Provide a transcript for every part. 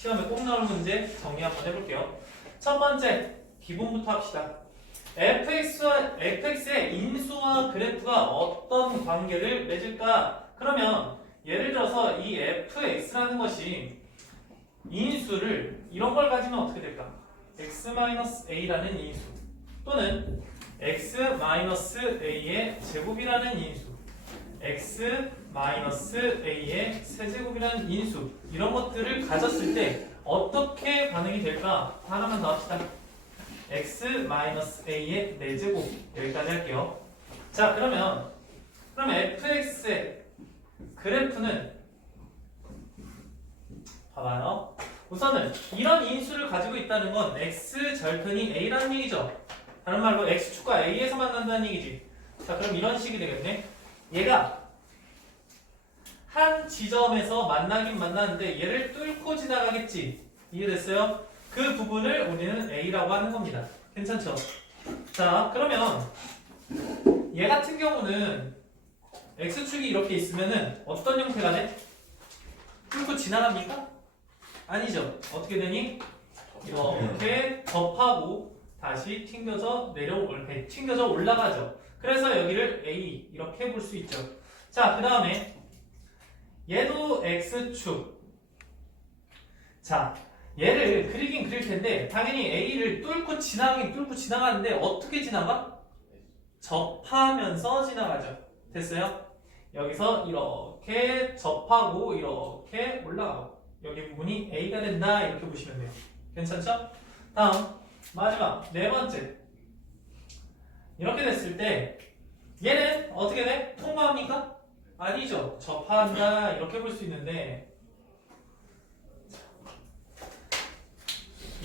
시험에 꼭 나올 문제 정리 한번 해볼게요. 첫 번째, 기본부터 합시다. fx의 인수와 그래프가 어떤 관계를 맺을까? 그러면 예를 들어서 이 fx라는 것이 인수를 이런 걸 가지면 어떻게 될까? x-a라는 인수 또는 x-a의 제곱이라는 인수 x-a의 세제곱이라는 인수 이런 것들을 가졌을 때 어떻게 반응이 될까? 하나만 더 합시다. x-a의 4제곱 여기까지 할게요. 자 그럼 fx의 그래프는 봐봐요. 우선은 이런 인수를 가지고 있다는 건 x절편이 a라는 얘기죠. 다른 말로 x축과 a에서 만난다는 얘기지. 자 그럼 이런 식이 되겠네. 얘가 한 지점에서 만나긴 만나는데 얘를 뚫고 지나가겠지. 이해됐어요? 그 부분을 우리는 a라고 하는 겁니다. 괜찮죠? 자 그러면 얘 같은 경우는 x축이 이렇게 있으면은 어떤 형태가 돼? 뚫고 지나갑니까? 아니죠. 어떻게 되니? 이렇게 접하고 다시 튕겨져 올라가죠. 그래서 여기를 A 이렇게 볼 수 있죠. 자, 그 다음에 얘도 X축. 자, 얘를 그리긴 그릴 텐데 당연히 A를 뚫고 지나가는데 어떻게 지나가? 접하면서 지나가죠. 됐어요? 여기서 이렇게 접하고 이렇게 올라가고 여기 부분이 A가 된다 이렇게 보시면 돼요. 괜찮죠? 다음 마지막 네 번째 이렇게 됐을 때 얘는 어떻게 돼? 통과합니까? 아니죠. 접한다 이렇게 볼 수 있는데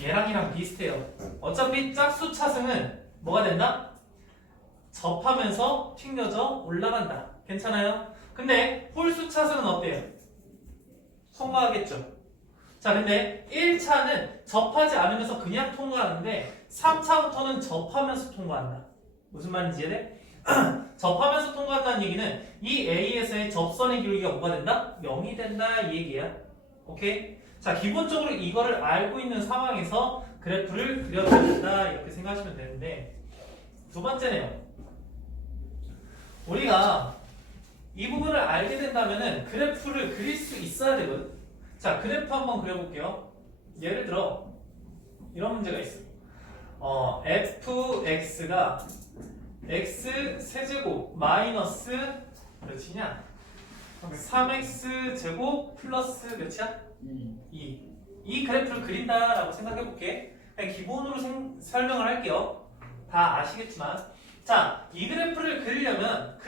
얘랑이랑 비슷해요. 어차피 짝수 차승은 뭐가 된다? 접하면서 튕겨져 올라간다. 괜찮아요? 근데 홀수 차승은 어때요? 통과하겠죠. 자 근데 1차는 접하지 않으면서 그냥 통과하는데 3차부터는 접하면서 통과한다. 무슨 말인지 이해돼? 접하면서 통과한다는 얘기는 이 A에서의 접선의 기울기가 뭐가 된다? 0이 된다 이 얘기야. 오케이? 자 기본적으로 이거를 알고 있는 상황에서 그래프를 그려줘야 된다 이렇게 생각하시면 되는데 두 번째네요. 우리가 이 부분을 알게 된다면은 그래프를 그릴 수 있어야 되거든. 자 그래프 한번 그려볼게요. 예를 들어 이런 문제가 있어. fx가 x 세제곱 마이너스 몇이냐? 3x 제곱 플러스 몇이야? 2. 이 그래프를 그린다라고 생각해볼게. 그냥 기본으로 설명을 할게요. 다 아시겠지만 자, 이 그래프를 그리려면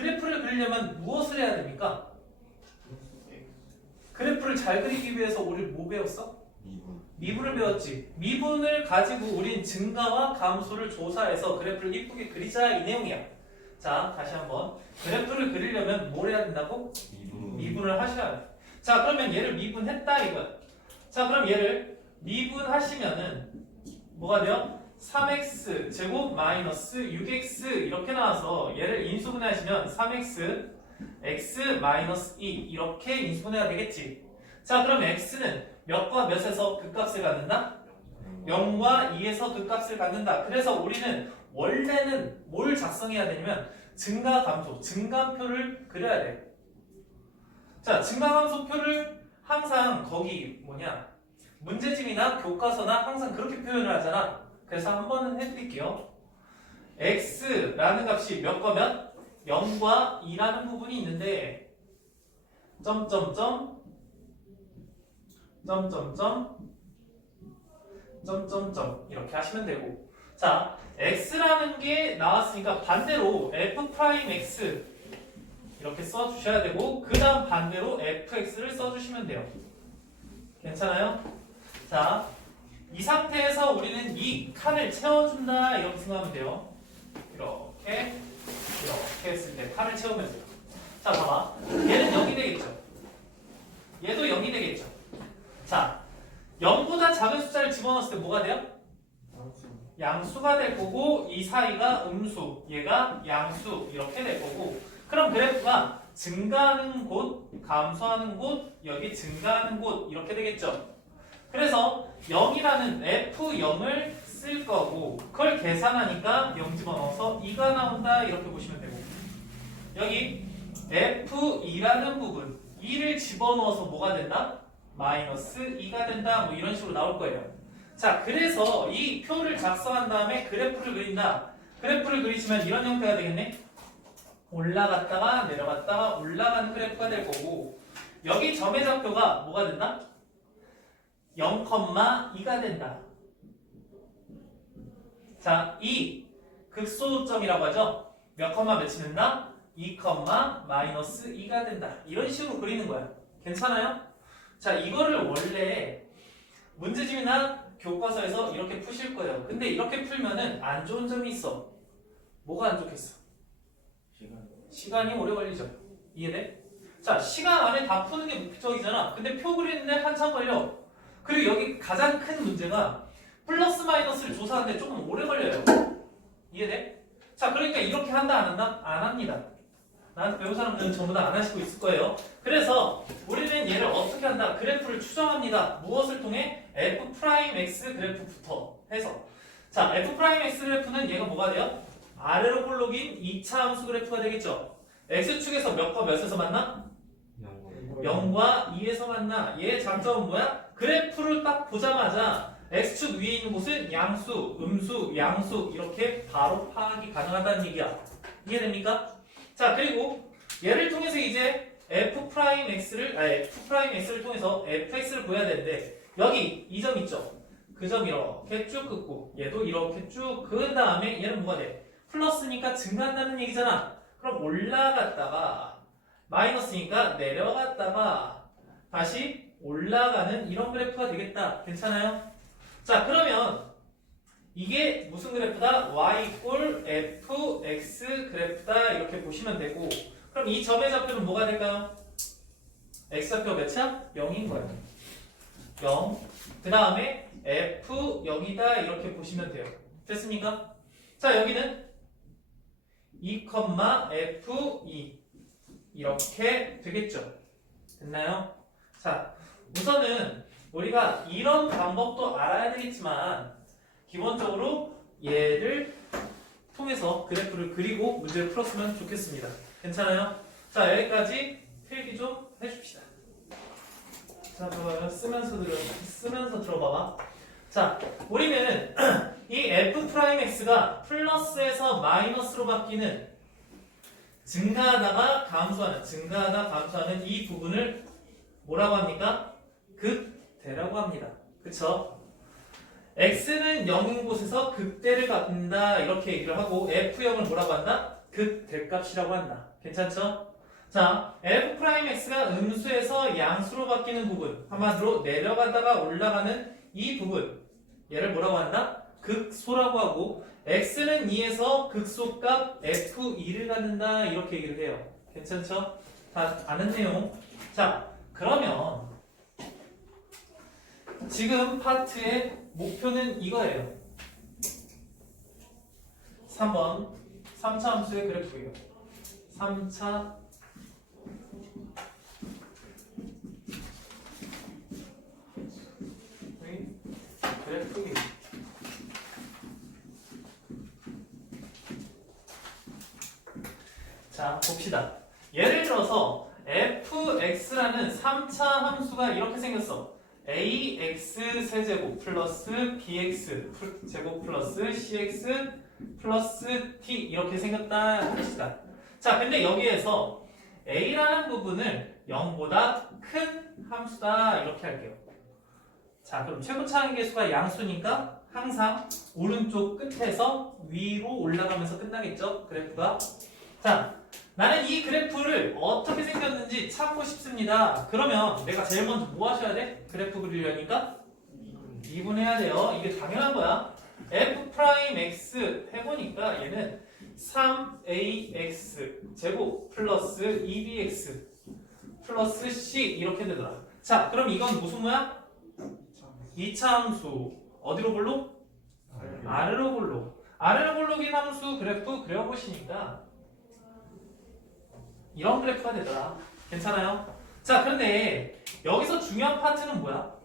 무엇을 해야 됩니까? 그래프를 잘 그리기 위해서 우리 뭐 배웠어? 미분을 배웠지. 미분을 가지고 우린 증가와 감소를 조사해서 그래프를 이쁘게 그리자 이 내용이야. 자, 다시 한번 그래프를 그리려면 뭘 해야 된다고? 미분을 하셔야 돼. 자, 그러면 얘를 미분했다 이거야. 자, 그럼 얘를 미분하시면은 뭐가 돼요? 3x 제곱 마이너스 6x 이렇게 나와서 얘를 인수분해하시면 3x x 마이너스 2 이렇게 인수분해가 되겠지. 자 그럼 x는 몇과 몇에서 그 값을 갖는다? 0과 2에서 그 값을 갖는다. 그래서 우리는 원래는 뭘 작성해야 되냐면 증가 감소, 증가표를 그려야 돼. 자 증가 감소표를 항상 거기 문제집이나 교과서나 항상 그렇게 표현을 하잖아. 그래서 한 번은 해드릴게요. x라는 값이 몇과 몇? 0과 2라는 부분이 있는데 점점점 이렇게 하시면 되고 자 x라는 게 나왔으니까 반대로 f'x 이렇게 써주셔야 되고 그 다음 반대로 fx를 써주시면 돼요. 괜찮아요? 자 이 상태에서 우리는 이 칸을 채워준다 이렇게 생각하면 돼요. 이렇게 했을 때 칸을 채우면 돼요. 자 봐봐 얘는 0이 되겠죠. 얘도 0이 되겠죠. 자 0보다 작은 숫자를 집어넣었을 때 뭐가 돼요? 양수가 될 거고 이 사이가 음수 얘가 양수 이렇게 될 거고 그럼 그래프가 증가하는 곳 감소하는 곳 여기 증가하는 곳 이렇게 되겠죠. 그래서 F라는 F0을 쓸 거고 그걸 계산하니까 0 집어넣어서 2가 나온다 이렇게 보시면 되고 여기 F2라는 부분 2를 집어넣어서 뭐가 된다? 마이너스 2가 된다 뭐 이런 식으로 나올 거예요. 자, 그래서 이 표를 작성한 다음에 그래프를 그린다. 그래프를 그리시면 이런 형태가 되겠네. 올라갔다가 내려갔다가 올라가는 그래프가 될 거고 여기 점의 좌표가 뭐가 된다? 0,2가 된다. 자, 이 극소점이라고 하죠. 몇 컴마 몇이 된다? 2, 마이너스 2가 된다. 이런 식으로 그리는 거야. 괜찮아요? 자, 이거를 원래 문제집이나 교과서에서 이렇게 푸실 거예요. 근데 이렇게 풀면은 안 좋은 점이 있어. 뭐가 안 좋겠어? 시간이 오래 걸리죠. 이해돼? 자, 시간 안에 다 푸는 게 목적이잖아. 근데 표 그리는데 한참 걸려. 그리고 여기 가장 큰 문제가 플러스 마이너스를 조사하는데 조금 오래 걸려요. 이해돼? 자, 그러니까 이렇게 한다 안 한다? 안 합니다. 나한테 배운 사람들은 전부 다 안 하시고 있을 거예요. 그래서 우리는 얘를 어떻게 한다? 그래프를 추정합니다. 무엇을 통해? F'X 그래프부터 해서. 자, F'X 그래프는 얘가 뭐가 돼요? 아래로 볼록인 2차 함수 그래프가 되겠죠. X축에서 몇과 몇에서 만나? 0과 2에서 만나. 얘의 장점은 뭐야? 그래프를 딱 보자마자 X축 위에 있는 곳은 양수, 음수, 양수 이렇게 바로 파악이 가능하다는 얘기야. 이해됩니까? 자, 그리고 얘를 통해서 이제 F'X를 통해서 Fx를 구해야 되는데 여기 이 점 있죠? 그 점 이렇게 쭉 긋고 얘도 이렇게 쭉 그은 다음에 얘는 뭐가 돼? 플러스니까 증가한다는 얘기잖아. 그럼 올라갔다가 마이너스니까 내려갔다가 다시 올라가는 이런 그래프가 되겠다. 괜찮아요? 자, 그러면 이게 무슨 그래프다? y 꼴 fx 그래프다 이렇게 보시면 되고 그럼 이 점의 좌표는 뭐가 될까요? x좌표 몇이야? 0인 거야. 0. 그 다음에 f 0이다 이렇게 보시면 돼요. 됐습니까? 자, 여기는 2, f2 이렇게 되겠죠. 됐나요? 자, 우선은 우리가 이런 방법도 알아야 되겠지만 기본적으로 얘를 통해서 그래프를 그리고 문제를 풀었으면 좋겠습니다. 괜찮아요? 자, 여기까지 필기 좀 해줍시다. 자, 쓰면서 들어봐봐. 자, 우리는 이 F'X가 플러스에서 마이너스로 바뀌는 증가하다가 감소하는 이 부분을 뭐라고 합니까? 극대라고 합니다. 그쵸? X는 0인 곳에서 극대를 갖는다 이렇게 얘기를 하고 F0을 뭐라고 한다? 극대값이라고 한다. 괜찮죠? 자, F'X가 음수에서 양수로 바뀌는 부분 한마디로 내려가다가 올라가는 이 부분 얘를 뭐라고 한다? 극소라고 하고 X는 2에서 극소값 F2를 갖는다 이렇게 얘기를 해요. 괜찮죠? 다 아는 내용. 자, 그러면 지금 파트의 목표는 이거예요. 3번 3차 함수의 그래프예요. 3차 그래프예요. 자, 봅시다. 예를 들어서 fx라는 3차 함수가 이렇게 생겼어. ax 세제곱 플러스 bx 제곱 플러스 cx 플러스 t 이렇게 생겼다 합시다. 자, 근데 여기에서 a라는 부분을 0보다 큰 함수다 이렇게 할게요. 자, 그럼 최고차항 계수가 양수니까 항상 오른쪽 끝에서 위로 올라가면서 끝나겠죠? 그래프가. 자, 나는 이 그래프를 어떻게 생겼는지 찾고 싶습니다. 그러면 내가 제일 먼저 뭐 하셔야 돼? 그래프 그리려니까 미분해야 돼요. 이게 당연한 거야. F'X 해보니까 얘는 3ax 제곱 플러스 2bx 플러스 c 이렇게 되더라. 자, 그럼 이건 무슨 모양? 2차 함수. 어디로 볼록? 아래로 볼록. 아래로 볼록인 함수 그래프 그려보시니까 이런 그래프가 되더라. 괜찮아요? 자, 그런데 여기서 중요한 파트는 뭐야?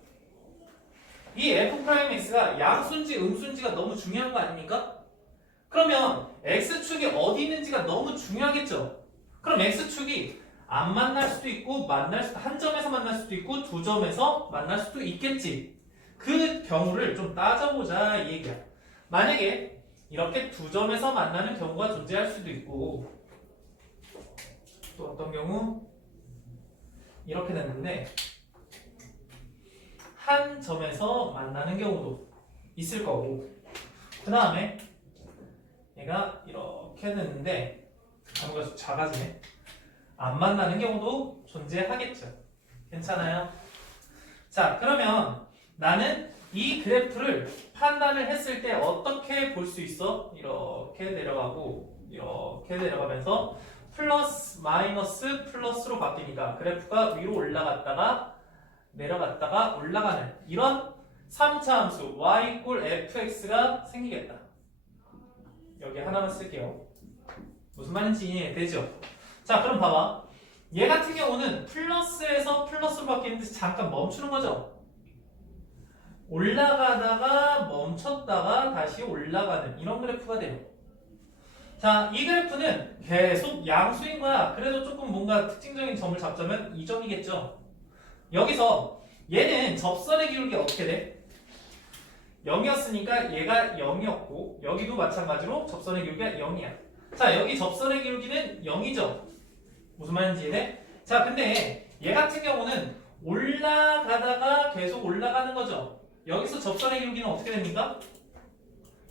이 f'x가 양수인지 음수인지가 너무 중요한 거 아닙니까? 그러면 x축이 어디 있는지가 너무 중요하겠죠? 그럼 x축이 안 만날 수도 있고 한 점에서 만날 수도 있고 두 점에서 만날 수도 있겠지. 그 경우를 좀 따져보자 이 얘기야. 만약에 이렇게 두 점에서 만나는 경우가 존재할 수도 있고 또 어떤 경우 이렇게 됐는데 한 점에서 만나는 경우도 있을 거고 그 다음에 얘가 이렇게 됐는데 가무가 작아지네. 안 만나는 경우도 존재하겠죠. 괜찮아요? 자, 그러면 나는 이 그래프를 판단을 했을 때 어떻게 볼 수 있어? 이렇게 내려가고 이렇게 내려가면서 플러스 마이너스 플러스로 바뀌니까 그래프가 위로 올라갔다가 내려갔다가 올라가는 이런 3차 함수 y = fx가 생기겠다. 여기 하나만 쓸게요. 무슨 말인지 이해되죠? 자, 그럼 봐봐. 얘 같은 경우는 플러스에서 플러스로 바뀌는데 잠깐 멈추는 거죠. 올라가다가 멈췄다가 다시 올라가는 이런 그래프가 돼요. 자, 이 그래프는 계속 양수인 거야. 그래도 조금 뭔가 특징적인 점을 잡자면 이 점이겠죠. 여기서 얘는 접선의 기울기가 어떻게 돼? 0이었으니까 얘가 0이었고 여기도 마찬가지로 접선의 기울기가 0이야. 자, 여기 접선의 기울기는 0이죠. 무슨 말인지 이해돼? 자, 근데 얘 같은 경우는 올라가다가 계속 올라가는 거죠. 여기서 접선의 기울기는 어떻게 됩니까?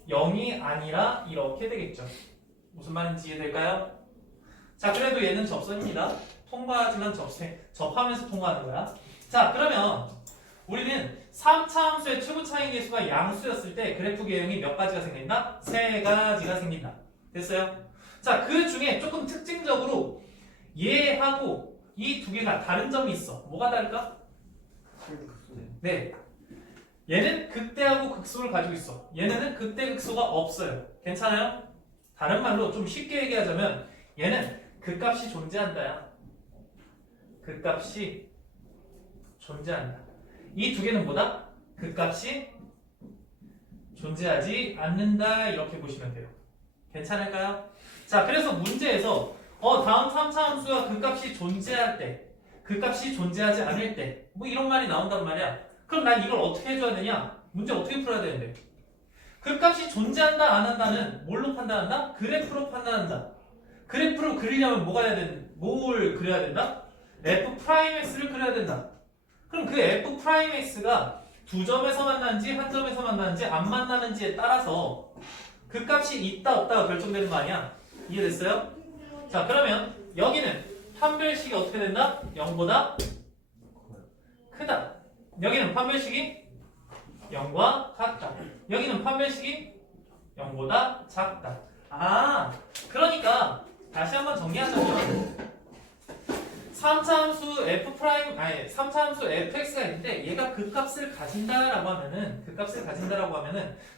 0이 아니라 이렇게 되겠죠. 무슨 말인지 이해될까요? 자, 그래도 얘는 접선입니다. 통과하지만 접하면서 통과하는 거야. 자, 그러면 우리는 3차 함수의 최고 차이 계수가 양수였을 때 그래프 개형이 몇 가지가 생긴다? 3가지가 생긴다. 됐어요? 자, 그 중에 조금 특징적으로 얘하고 이 두 개가 다른 점이 있어. 뭐가 다를까? 네. 얘는 극대하고 극소를 가지고 있어. 얘네는 극대 극소가 없어요. 괜찮아요? 다른 말로 좀 쉽게 얘기하자면 얘는 극값이 존재한다야. 극값이 존재한다. 이 두 개는 뭐다? 극값이 존재하지 않는다. 이렇게 보시면 돼요. 괜찮을까요? 자, 그래서 문제에서 다음 3차 함수가 극값이 존재할 때, 극값이 존재하지 않을 때, 뭐 이런 말이 나온단 말이야. 그럼 난 이걸 어떻게 해줘야 되냐? 문제 어떻게 풀어야 되는데? 극값이 존재한다, 안 한다는 뭘로 판단한다? 그래프로 판단한다. 그래프로 그리려면 뭘 그려야 된다? f'x를 그려야 된다. 그럼 그 f'x가 두 점에서 만나는지 한 점에서 만나는지 안 만나는지에 따라서 극값이 있다 없다가 결정되는 거 아니야? 이해됐어요? 자, 그러면 여기는 판별식이 어떻게 된다? 0보다 크다. 여기는 판별식이 0과 같다. 여기는 판별식이 0보다 작다. 아, 그러니까 다시 한번 정리하자면 3차 함수 F', 3차 함수 fx가 있는데 얘가 극값을 가진다라고 하면은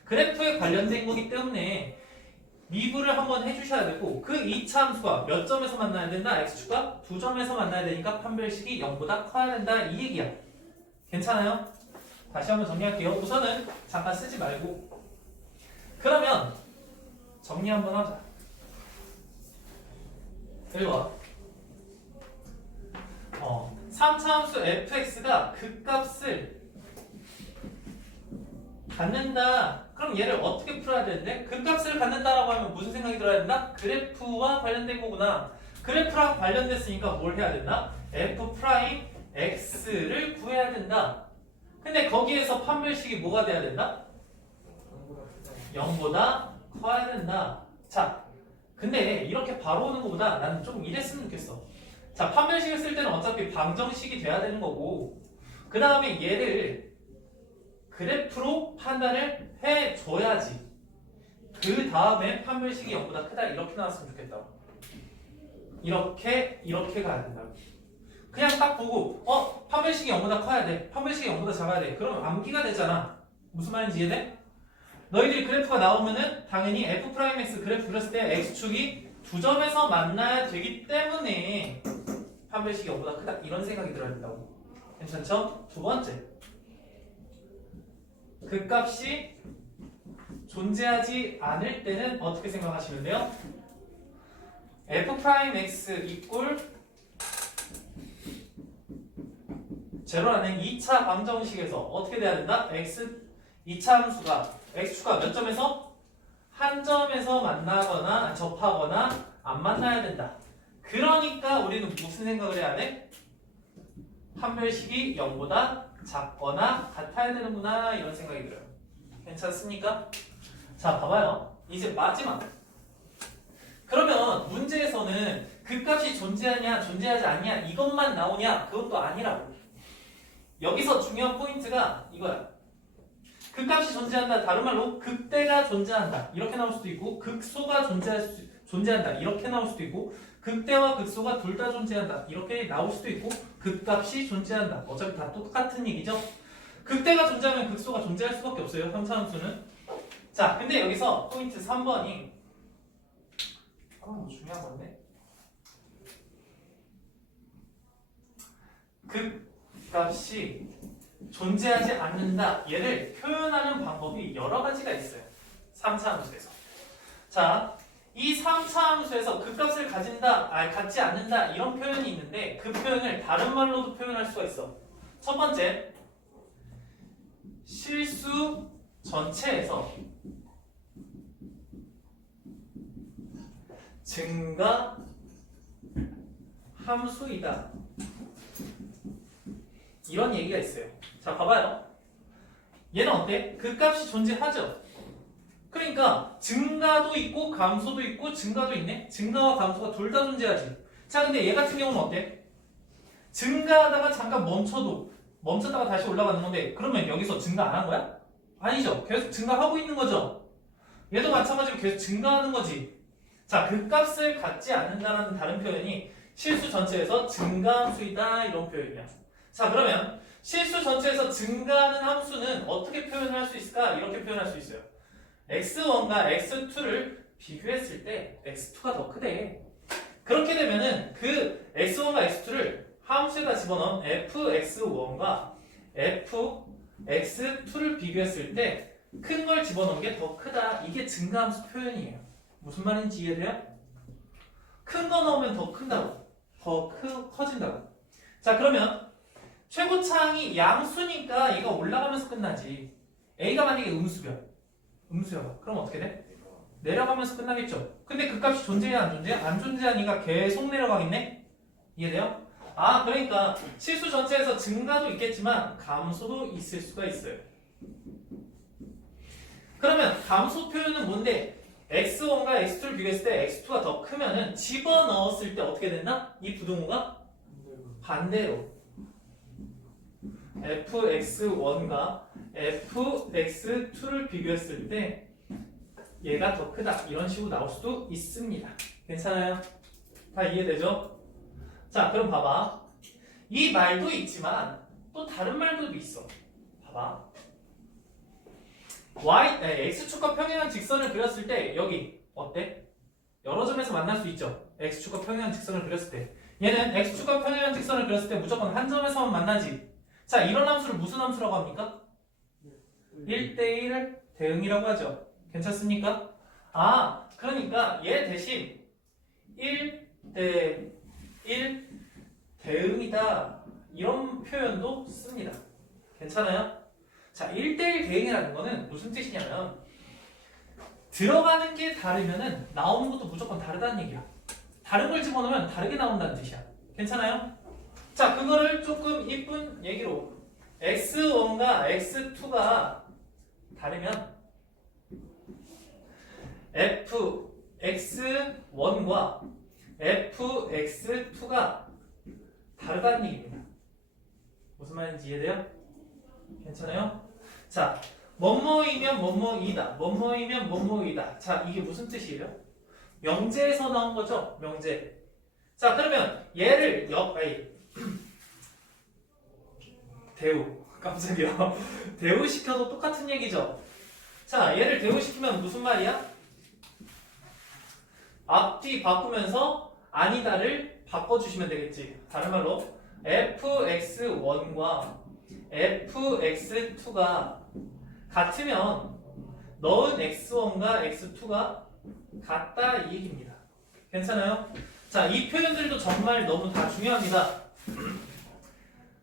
그래프에 관련된 거기 때문에 미분을 한번 해주셔야 되고 그 2차 함수가 몇 점에서 만나야 된다? x축과 두 점에서 만나야 되니까 판별식이 0보다 커야 된다 이 얘기야. 괜찮아요? 다시 한번 정리할게요. 우선은 잠깐 쓰지 말고 그러면 정리 한번 하자. 여기 와. 3차 함수 fx가 극값을 갖는다. 그럼 얘를 어떻게 풀어야 되는데? 극값을 갖는다라고 하면 무슨 생각이 들어야 된다? 그래프와 관련된 거구나. 그래프랑 관련됐으니까 뭘 해야 된다? f'x를 구해야 된다. 근데 거기에서 판별식이 뭐가 돼야 된다? 0보다 커야 된다. 자, 근데 이렇게 바로 오는 것보다 나는 좀 이랬으면 좋겠어. 자, 판별식을 쓸 때는 어차피 방정식이 돼야 되는 거고 그 다음에 얘를 그래프로 판단을 해줘야지. 그 다음에 판별식이 0보다 크다 이렇게 나왔으면 좋겠다. 이렇게 가야 된다고. 그냥 딱 보고 판별식이 0보다 커야 돼. 판별식이 0보다 작아야 돼. 그럼 암기가 되잖아. 무슨 말인지 이해돼? 너희들이 그래프가 나오면은 당연히 f'x 그래프 그렸을 때 x축이 두 점에서 만나야 되기 때문에 판별식이 0보다 크다 이런 생각이 들어야 된다고. 괜찮죠? 두 번째 그 값이 존재하지 않을 때는 어떻게 생각하시면 돼요? f'x 이꼴 제로라는 2차 방정식에서 어떻게 돼야 된다? x 2차 함수가 x축가 몇 점에서? 한 점에서 만나거나 접하거나 안 만나야 된다. 그러니까 우리는 무슨 생각을 해야 돼? 판별식이 0보다 작거나 같아야 되는구나 이런 생각이 들어요. 괜찮습니까? 자 봐봐요. 이제 마지막. 그러면 문제에서는 그 값이 존재하냐 존재하지 않냐 이것만 나오냐 그것도 아니라고. 여기서 중요한 포인트가 이거야. 그 값이 존재한다. 다른 말로 극대가 존재한다. 이렇게 나올 수도 있고 극소가 존재한다. 이렇게 나올 수도 있고 극대와 극소가 둘 다 존재한다. 이렇게 나올 수도 있고 극값이 존재한다. 어차피 다 똑같은 얘기죠. 극대가 존재하면 극소가 존재할 수밖에 없어요. 함수는. 자, 근데 여기서 포인트 3번이 뭐 중요한 건데 극값이 존재하지 않는다. 얘를 표현하는 방법이 여러 가지가 있어요. 3차 함수에서. 자, 이 3차 함수에서 극값을 갖지 않는다 이런 표현이 있는데 그 표현을 다른 말로도 표현할 수가 있어. 첫 번째, 실수 전체에서 증가 함수이다. 이런 얘기가 있어요. 자, 봐봐요. 얘는 어때? 극값이 존재하죠? 그러니까 증가도 있고 감소도 있고 증가도 있네? 증가와 감소가 둘 다 존재하지. 자, 근데 얘 같은 경우는 어때? 증가하다가 잠깐 멈췄다가 다시 올라가는 건데 그러면 여기서 증가 안 한 거야? 아니죠. 계속 증가하고 있는 거죠. 얘도 마찬가지로 계속 증가하는 거지. 자, 극값을 갖지 않는다는 다른 표현이 실수 전체에서 증가함수이다 이런 표현이야. 자, 그러면 실수 전체에서 증가하는 함수는 어떻게 표현할 수 있을까? 이렇게 표현할 수 있어요. x1과 x2를 비교했을 때 x2가 더 크대. 그렇게 되면은 그 x1과 x2를 함수에다 집어넣은 fx1과 fx2를 비교했을 때 큰 걸 집어넣은 게 더 크다. 이게 증가함수 표현이에요. 무슨 말인지 이해돼요? 큰 거 넣으면 더 큰다고. 커진다고. 자, 그러면 최고차항이 양수니까 얘가 올라가면서 끝나지. A가 만약에 음수야. 그럼 어떻게 돼? 내려가면서 끝나겠죠. 근데 그 값이 존재해야 안 존재해? 안 존재하니까 계속 내려가겠네? 이해돼요? 아, 그러니까 실수 전체에서 증가도 있겠지만 감소도 있을 수가 있어요. 그러면 감소 표현은 뭔데? x1과 x2를 비교했을 때 x2가 더 크면은 집어넣었을 때 어떻게 된다? 이 부등호가 반대로 fx1과 fx2를 비교했을 때 얘가 더 크다 이런 식으로 나올 수도 있습니다. 괜찮아요? 다 이해되죠? 자, 그럼 봐봐. 이 말도 있지만 또 다른 말도 있어. 봐봐. x축과 평행한 직선을 그렸을 때 여기 어때? 여러 점에서 만날 수 있죠. x축과 평행한 직선을 그렸을 때 얘는 x축과 평행한 직선을 그렸을 때 무조건 한 점에서만 만나지. 자, 이런 함수를 무슨 함수라고 합니까? 1대1 대응이라고 하죠. 괜찮습니까? 아, 그러니까 얘 대신 1대1 대응이다 이런 표현도 씁니다. 괜찮아요? 자, 1대1 대응이라는 거는 무슨 뜻이냐면 들어가는 게 다르면은 나오는 것도 무조건 다르다는 얘기야. 다른 걸 집어넣으면 다르게 나온다는 뜻이야. 괜찮아요? 자, 그거를 조금 이쁜 얘기로 x1과 x2가 다르면 fx1과 fx2가 다르다는 얘기입니다. 무슨 말인지 이해돼요? 괜찮아요? 자, 뭐뭐이면 뭐뭐이다. 자, 이게 무슨 뜻이에요? 명제에서 나온 거죠? 명제. 자, 그러면 얘를 깜짝이야. 대우시켜도 똑같은 얘기죠? 자, 얘를 대우시키면 무슨 말이야? 앞뒤 바꾸면서 아니다를 바꿔주시면 되겠지. 다른 말로 fx1과 fx2가 같으면 넣은 x1과 x2가 같다 이 얘기입니다. 괜찮아요? 자, 이 표현들도 정말 너무 다 중요합니다.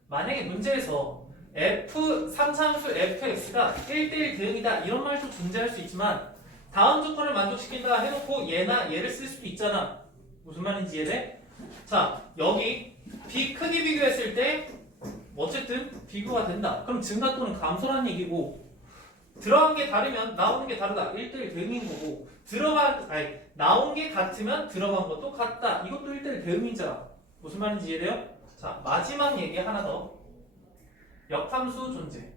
만약에 문제에서 f 3차함수 fx가 1대1 대응이다 이런 말도 존재할 수 있지만 다음 조건을 만족시킨다 해놓고 얘나 얘를 쓸 수도 있잖아. 무슨 말인지 이해돼? 자, 여기 b 크기 비교했을 때 어쨌든 비교가 된다. 그럼 증가 또는 감소라는 얘기고 들어간 게 다르면 나오는 게 다르다. 1대1 대응인 거고 나온 게 같으면 들어간 것도 같다. 이것도 1대1 대응이잖아. 무슨 말인지 이해돼요? 자, 마지막 얘기 하나 더. 역함수 존재.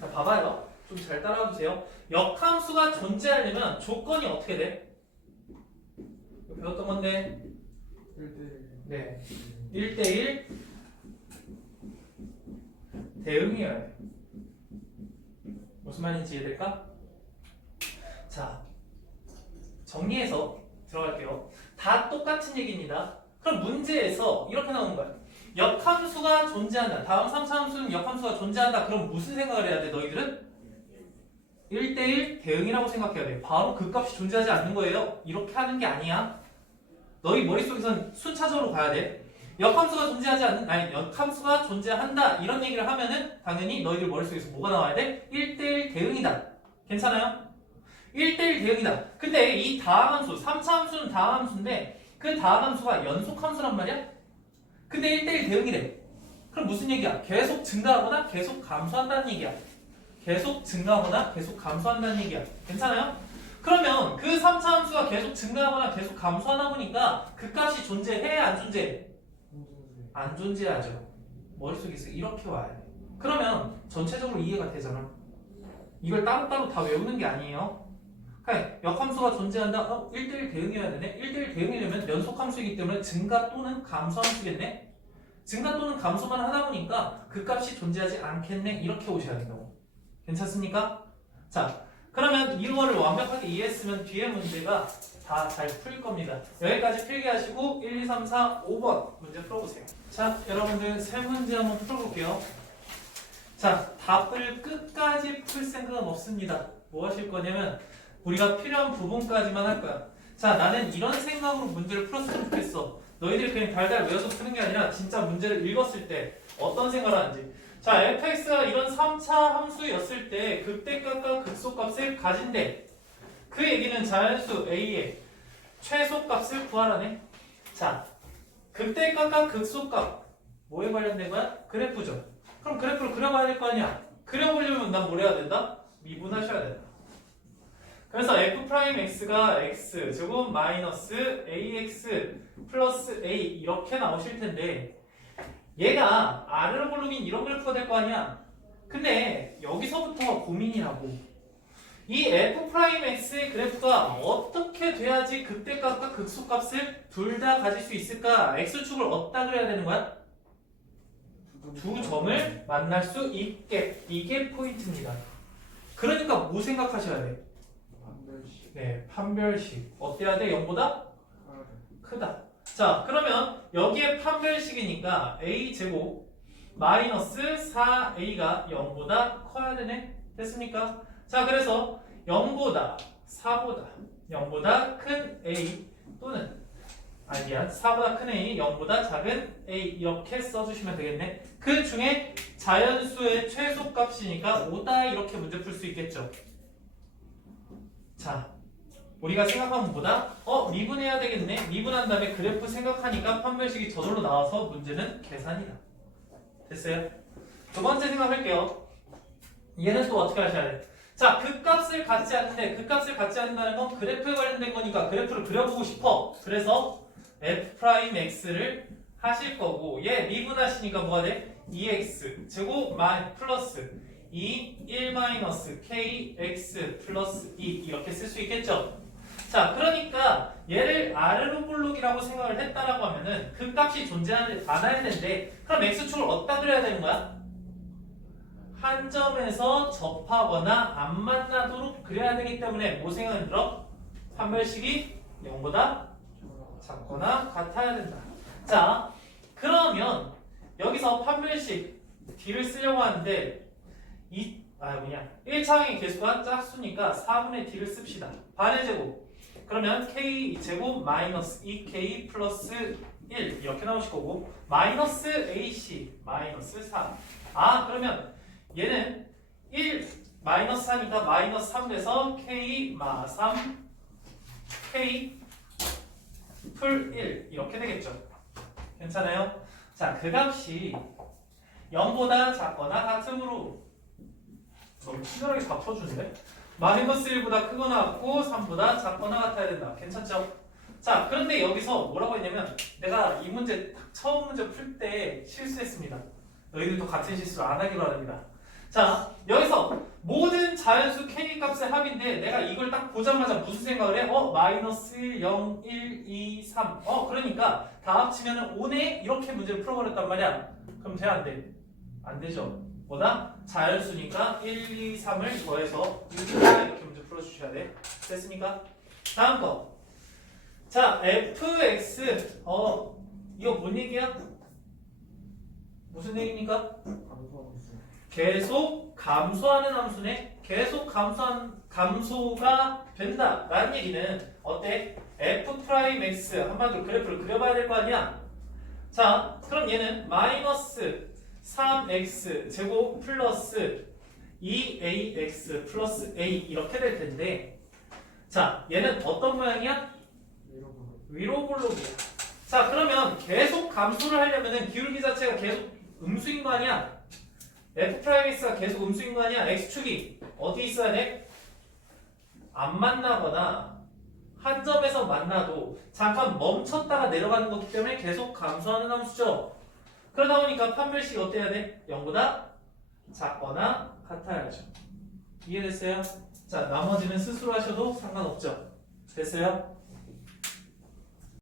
자, 봐봐요. 좀 잘 따라와 주세요. 역함수가 존재하려면 조건이 어떻게 돼? 배웠던 건데 1대1. 네. 1대1 대응이어야 돼. 무슨 말인지 이해될까? 자, 정리해서 들어갈게요. 다 똑같은 얘기입니다. 그럼 문제에서 이렇게 나오는 거야. 역함수가 존재한다. 다음 3차 함수는 역함수가 존재한다. 그럼 무슨 생각을 해야 돼, 너희들은? 1대1 대응이라고 생각해야 돼. 바로 그 값이 존재하지 않는 거예요. 이렇게 하는 게 아니야. 너희 머릿속에선 순차적으로 가야 돼. 역함수가 존재하지 않는, 아니, 역함수가 존재한다. 이런 얘기를 하면은 당연히 너희들 머릿속에서 뭐가 나와야 돼? 1대1 대응이다. 괜찮아요? 1대1 대응이다. 근데 이 다항함수, 3차 함수는 다항함수인데 그 다항함수가 연속함수란 말이야? 근데 1대1 대응이래. 그럼 무슨 얘기야? 계속 증가하거나 계속 감소한다는 얘기야. 계속 증가하거나 계속 감소한다는 얘기야. 괜찮아요? 그러면 그 3차 함수가 계속 증가하거나 계속 감소하다 보니까 그 값이 존재해? 안 존재해? 안 존재하죠. 머릿속에서 이렇게 와야 돼. 그러면 전체적으로 이해가 되잖아. 이걸 따로따로 다 외우는 게 아니에요. 그러니까 역함수가 존재한다? 1대1 대응이어야 되네? 1대1 대응이려면 연속함수이기 때문에 증가 또는 감소함수겠네? 증가 또는 감소만 하다 보니까 그 값이 존재하지 않겠네? 이렇게 오셔야 된다고. 괜찮습니까? 자, 그러면 이거를 완벽하게 이해했으면 뒤에 문제가 다 잘 풀 겁니다. 여기까지 필기하시고 1, 2, 3, 4, 5번 문제 풀어보세요. 자, 여러분들 세 문제 한번 풀어볼게요. 자, 답을 끝까지 풀 생각은 없습니다. 뭐 하실 거냐면 우리가 필요한 부분까지만 할 거야. 자, 나는 이런 생각으로 문제를 풀었으면 좋겠어. 너희들이 그냥 달달 외워서 푸는 게 아니라 진짜 문제를 읽었을 때 어떤 생각을 하는지. 자, fx가 이런 3차 함수였을 때 극대값과 극소값을 가진대. 그 얘기는 자연수 a의 최소값을 구하라네. 자, 극대값과 극소값 뭐에 관련된 거야? 그래프죠. 그럼 그래프를 그려봐야 될 거 아니야. 그려보려면 난 뭘 해야 된다? 미분하셔야 된다. 그래서 f'x가 x 제곱 마이너스 ax 플러스 a 이렇게 나오실 텐데 얘가 R을 고르긴 이런 그래프가 될 거 아니야. 근데 여기서부터 고민이라고. 이 f'x의 그래프가 어떻게 돼야지 극대값과 극소값을 둘 다 가질 수 있을까? x축을 어디다 그려야 되는 거야? 두 점을 만날 수 있게. 이게 포인트입니다. 그러니까 뭐 생각하셔야 돼? 판별식. 네, 판별식. 어때야 돼? 0보다? 크다. 자, 그러면 여기에 판별식이니까 a제곱 마이너스 4a가 0보다 커야 되네? 됐습니까? 자, 그래서 0보다 4보다 0보다 큰 a 또는 미안 4보다 큰 a 0보다 작은 a 이렇게 써주시면 되겠네. 그 중에 자연수의 최소값이니까 5다 이렇게 문제 풀 수 있겠죠. 자, 우리가 생각한 것보다 미분해야 되겠네. 미분한 다음에 그래프 생각하니까 판별식이 저절로 나와서 문제는 계산이다. 됐어요? 두 번째 생각할게요. 얘는 또 어떻게 하셔야 돼? 자, 그 값을 갖지 않는데 그 값을 갖지 않는다는 건 그래프에 관련된 거니까 그래프를 그려보고 싶어. 그래서 f'x를 하실 거고 얘 미분하시니까 뭐가 돼? 2x 제곱 플러스 1 마이너스 kx 플러스 2 이렇게 쓸 수 있겠죠? 자, 그러니까 얘를 아르로볼록이라고 생각을 했다라고 하면은 그 값이 존재하지 않아야 되는데 그럼 x축을 어디다 그려야 되는 거야? 한 점에서 접하거나 안 만나도록 그려야 되기 때문에 뭐 생각이 들어? 판별식이 0보다 작거나 같아야 된다. 자, 그러면 여기서 판별식 D를 쓰려고 하는데 1차항의 개수가 짝수니까 4분의 D를 씁시다. 반의 제곱. 그러면 K제곱 마이너스 2K 플러스 1 이렇게 나오실 거고 마이너스 AC 마이너스 4. 그러면 얘는 1 마이너스 4니까 마이너스 3 돼서 K 마 3 K 풀 1 이렇게 되겠죠. 괜찮아요? 자, 그 값이 0보다 작거나 같으므로 너무 친절하게 다 풀어주는데? 마이너스 1보다 크거나 같고 3보다 작거나 같아야 된다. 괜찮죠? 자, 그런데 여기서 뭐라고 했냐면 내가 이 문제 처음 문제 풀 때 실수했습니다. 너희들도 같은 실수를 안 하기로 합니다. 자, 여기서 모든 자연수 K 값의 합인데 내가 이걸 딱 보자마자 무슨 생각을 해? 마이너스 1, 0, 1, 2, 3 그러니까 다 합치면 5네? 이렇게 문제를 풀어버렸단 말이야. 그럼 돼? 안 돼? 안 되죠. 뭐다? 자연수니까 1, 2, 3을 더해서 6이다 이렇게 문제 풀어주셔야 돼. 됐습니까? 다음 거. 자, fx 이거 뭔 얘기야? 무슨 얘기입니까? 계속 감소하는 함수네. 계속 감소가 된다 라는 얘기는 어때? f'x 한마디로 그래프를 그려봐야 될 거 아니야? 자, 그럼 얘는 마이너스 3x 제곱 플러스 2ax 플러스 a 이렇게 될 텐데 자, 얘는 어떤 모양이야? 위로 볼록이야. 자, 그러면 계속 감소를 하려면은 기울기 자체가 계속 음수인 거 아니야? f'x가 계속 음수인 거 아니야? x축이 어디 있어야 돼? 안 만나거나 한 점에서 만나도 잠깐 멈췄다가 내려가는 거기 때문에 계속 감소하는 함수죠. 그러다 보니까 판별식이 어때야 돼? 0보다 작거나 같아야죠. 이해됐어요? 자, 나머지는 스스로 하셔도 상관없죠. 됐어요?